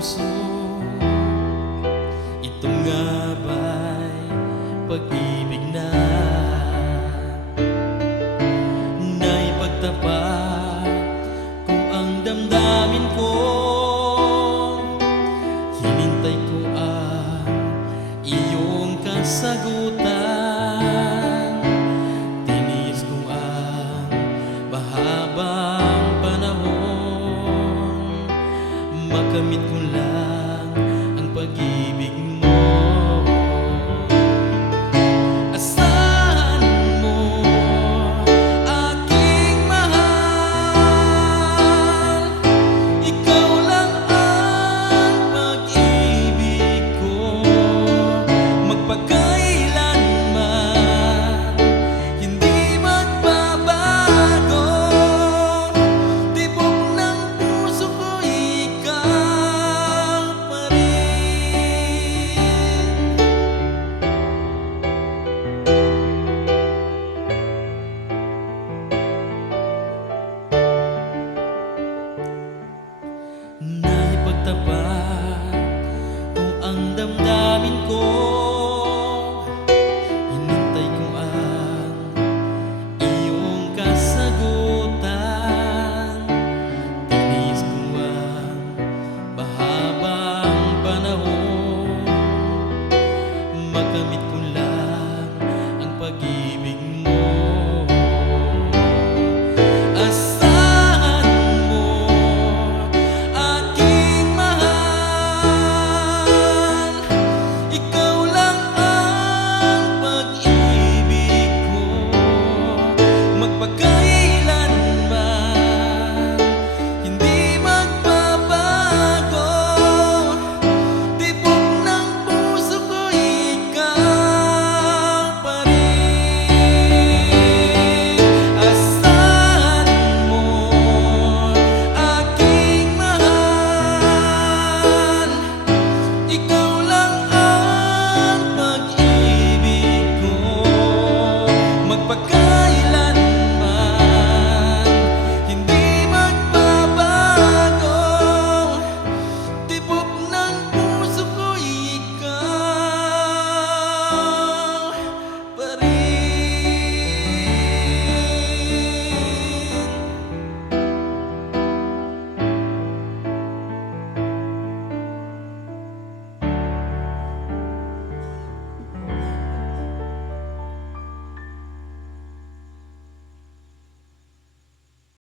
puso. Ito nga ba'y pag-ibig na naipagtapat ko ang damdamin ko? Hinintay ko ang iyong kasagutan, tiniis ko ang mahabang panahon, makamit ko lang ang pag-ibig mo. Asahan mo, aking mahal, ikaw lang ang pag-ibig ko. Magpakailanman hindi magbabago, tibok ng puso ko ikaw pa rin. Naipagtapat ko ang damdamin ko.